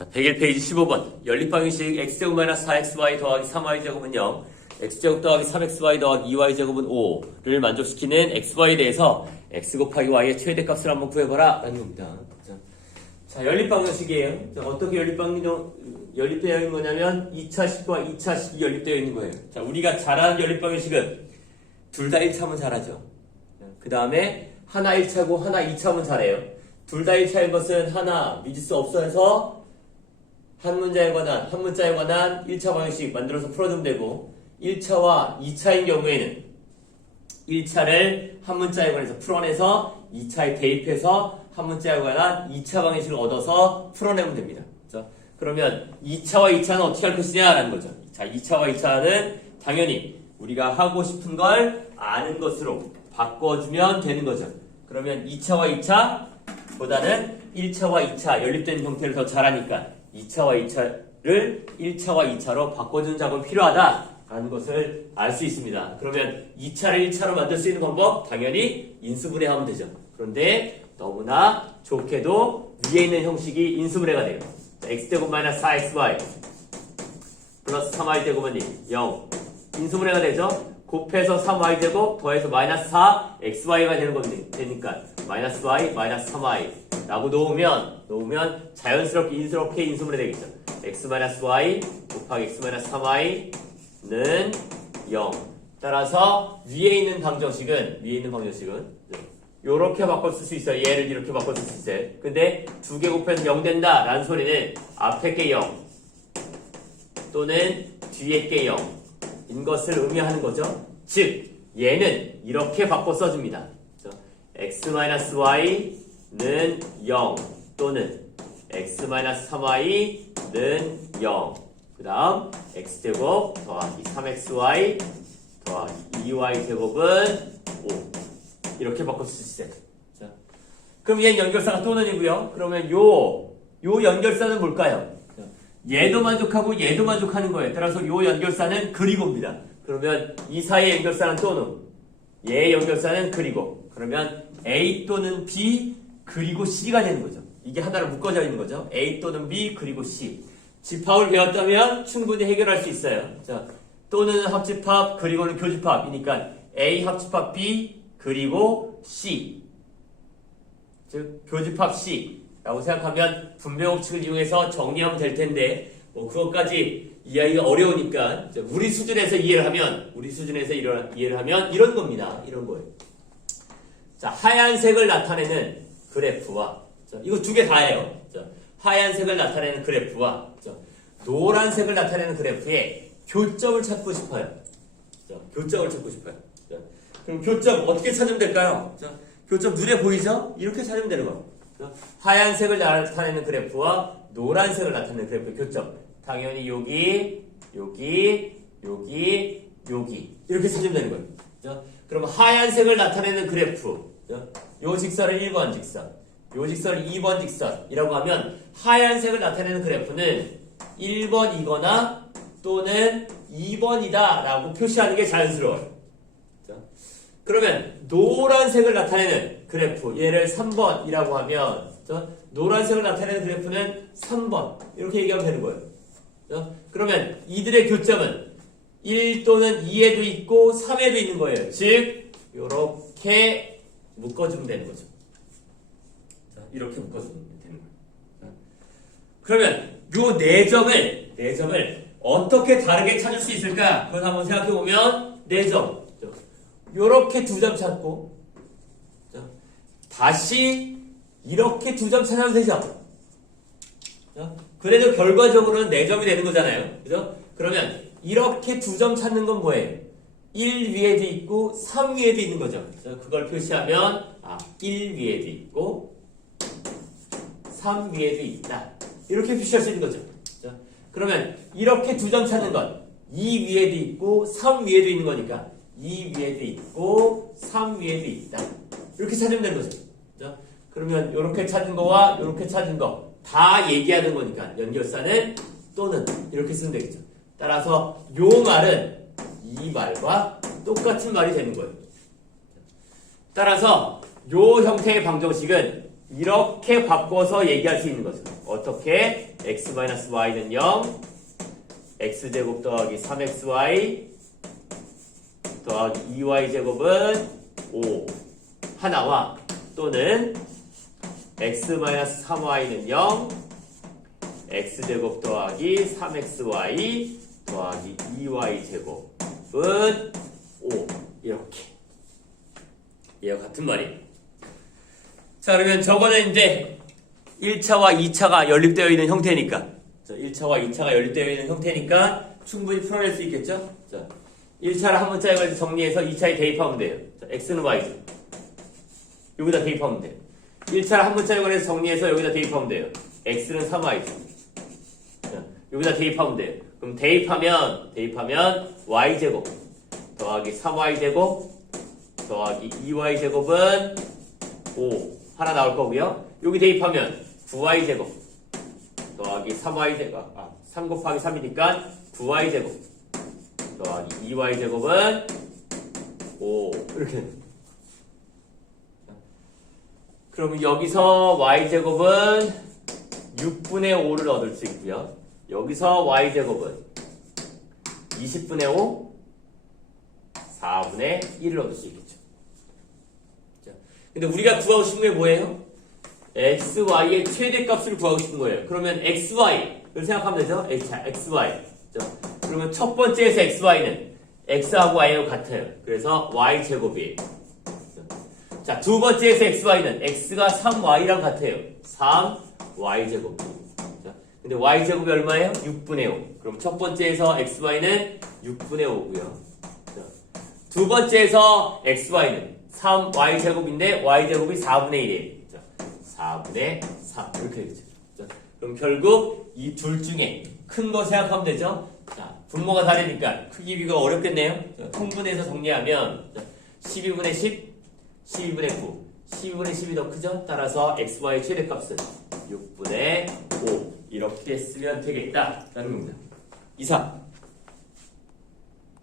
자, 101페이지 15번. 연립방정식 x제곱-4xy 더하기 3y제곱은 0, x제곱 더하기 3xy 더하기 2y제곱은 5를 만족시키는 xy에 대해서 x 곱하기 y의 최대값을 한번 구해봐라 라는 겁니다. 자, 연립방정식이에요. 자, 어떻게 연립되어 있는 거냐면 2차식과 2차식이 연립되어 있는 거예요. 자, 우리가 잘 아는 연립방정식은 둘 다 1차면 잘하죠. 그 다음에 하나 1차고 하나 2차면 잘해요. 둘 다 1차인 것은 하나 믿을 수 없어서 한 문자에 관한 1차 방정식 만들어서 풀어주면 되고, 1차와 2차인 경우에는 1차를 한 문자에 관해서 풀어내서 2차에 대입해서 한 문자에 관한 2차 방정식을 얻어서 풀어내면 됩니다. 자, 그러면 2차와 2차는 어떻게 할 것이냐 라는 거죠. 자, 2차와 2차는 당연히 우리가 하고 싶은 걸 아는 것으로 바꿔주면 되는 거죠. 그러면 2차와 2차 보다는 1차와 2차 연립된 형태를 더 잘하니까 2차와 2차를 1차와 2차로 바꿔주는 작업이 필요하다라는 것을 알 수 있습니다. 그러면 2차를 1차로 만들 수 있는 방법 당연히 인수분해하면 되죠. 그런데 너무나 좋게도 위에 있는 형식이 인수분해가 돼요. x제곱 마이너스 4xy 플러스 3y제곱은 0 인수분해가 되죠. 곱해서 3y제곱 더해서 마이너스 4xy가 되는 거니까 마이너스 y 마이너스 3y 라고 놓으면 자연스럽게 인수분해 되겠죠. x 마이너스 y 곱하기 x 마이너스 3y는 0. 따라서 위에 있는 방정식은 요렇게 바꿔 쓸 수 있어요. 얘를 이렇게 바꿔 쓸 수 있어요. 근데 2개 곱해서 0 된다 라는 소리는 앞에 게 0 또는 뒤에 게 0인 것을 의미하는 거죠. 즉 얘는 이렇게 바꿔 써줍니다. x-y는 0 또는 x-3y는 0. 그 다음 x제곱 더하기 3xy 더하기 2y제곱은 5 이렇게 바꿔 쓸 수 있어요. 자, 그럼 얘는 연결사가 또는이고요. 그러면 요 연결사는 뭘까요? 얘도 만족하고 얘도 만족하는 거예요. 따라서 요 연결사는 그리고입니다. 그러면 이 사이의 연결사는 또는, 얘의 연결사는 그리고. 그러면 A 또는 B 그리고 C가 되는 거죠. 이게 하나로 묶어져 있는 거죠. A 또는 B 그리고 C. 집합을 배웠다면 충분히 해결할 수 있어요. 자, 또는 합집합 그리고는 교집합이니까 A 합집합 B 그리고 C. 즉 교집합 C 라고 생각하면 분배법칙을 이용해서 정리하면 될 텐데 그것까지 이해하기가 어려우니까 우리 수준에서 이해를 하면 이런 겁니다. 이런 거예요. 자, 하얀색을 나타내는 그래프와 이거 두 개 다예요. 하얀색을 나타내는 그래프와 노란색을 나타내는 그래프의 교점을 찾고 싶어요. 그럼 교점 어떻게 찾으면 될까요? 교점 눈에 보이죠? 이렇게 찾으면 되는 거예요. 하얀색을 나타내는 그래프와 노란색을 나타내는 그래프의 교점. 당연히 여기 이렇게 찾으면 되는 거예요. 그럼 하얀색을 나타내는 그래프, 요 직선을 1번 직선, 요 직선을 2번 직선이라고 하면 하얀색을 나타내는 그래프는 1번이거나 또는 2번이다 라고 표시하는 게 자연스러워요. 그러면 노란색을 나타내는 그래프, 얘를 3번이라고 하면 노란색을 나타내는 그래프는 3번 이렇게 얘기하면 되는 거예요. 그러면 이들의 교점은 1 또는 2에도 있고 3에도 있는 거예요. 즉 이렇게 묶어주면 되는 거죠. 이렇게 묶어주면 되는 거예요. 그러면 요 네 점을 어떻게 다르게 찾을 수 있을까? 그걸 한번 생각해 보면 4점. 요렇게 2점 찾고 다시 이렇게 2점 찾아도 되죠. 그래도 결과적으로는 4점이 되는 거잖아요. 그죠? 그러면 이렇게 2점 찾는 건 뭐예요? 1 위에도 있고 3 위에도 있는 거죠. 그걸 표시하면 1 위에도 있고 3 위에도 있다. 이렇게 표시할 수 있는 거죠. 그러면 이렇게 2점 찾는 건 2 위에도 있고 3 위에도 있는 거니까 2 위에도 있고 3 위에도 있다. 이렇게 찾으면 되는 거죠. 그러면 이렇게 찾은 거와 이렇게 찾은 거 다 얘기하는 거니까 연결사는 또는 이렇게 쓰면 되겠죠. 따라서 요 말은 이 말과 똑같은 말이 되는 거예요. 따라서 요 형태의 방정식은 이렇게 바꿔서 얘기할 수 있는 거죠. 어떻게? x-y는 0, x제곱 더하기 3xy 더하기 2y제곱은 5 하나와 또는 x-3y는 0, x제곱 더하기 3xy 더하기 2y제곱은 5 이렇게 얘와 같은 말이에요. 자, 그러면 저거는 이제 1차와 2차가 연립되어 있는 형태니까 1차와 2차가 연립되어 있는 형태니까 충분히 풀어낼 수 있겠죠? 자, 1차를 한 문자에 걸쳐 정리해서 2차에 대입하면 돼요. 자, x는 y죠. 여기다 대입하면 돼요. 1차를 한 문자에 걸쳐 정리해서 여기다 대입하면 돼요. x는 3y죠. 자, 여기다 대입하면 돼요. 그럼 대입하면 y제곱 더하기 3y제곱 더하기 2y제곱은 5 하나 나올 거고요. 여기 대입하면 9y제곱 더하기 3y제곱 3 곱하기 3이니까 9y제곱 더하기 2y제곱은 5 이렇게 됩니다. 그러면 여기서 y제곱은 6분의 5를 얻을 수 있고요. 여기서 y제곱은 20분의 5 4분의 1을 얻을 수 있겠죠. 자, 근데 우리가 구하고 싶은 게 뭐예요? xy의 최대값을 구하고 싶은 거예요. 그러면 xy를 생각하면 되죠? xy. 자, 그러면 첫 번째에서 xy는 x하고 y하고 같아요. 그래서 y제곱이에요. 자, 두 번째에서 xy는 x가 3y랑 같아요. 3y제곱. 자, 근데 y제곱이 얼마예요? 6분의 5. 그럼 첫 번째에서 xy는 6분의 5고요. 두 번째에서 xy는 3y제곱인데 y제곱이 4분의 1이에요. 4분의 3 이렇게 되죠. 그럼 결국 이 둘 중에 큰 거 생각하면 되죠. 자, 분모가 다르니까 크기 비교가 어렵겠네요. 통분해서 정리하면 12분의 10, 12분의 9, 12분의 10이 더 크죠. 따라서 xy 최대값은 6분의 5 이렇게 쓰면 되겠다라는 겁니다. 이상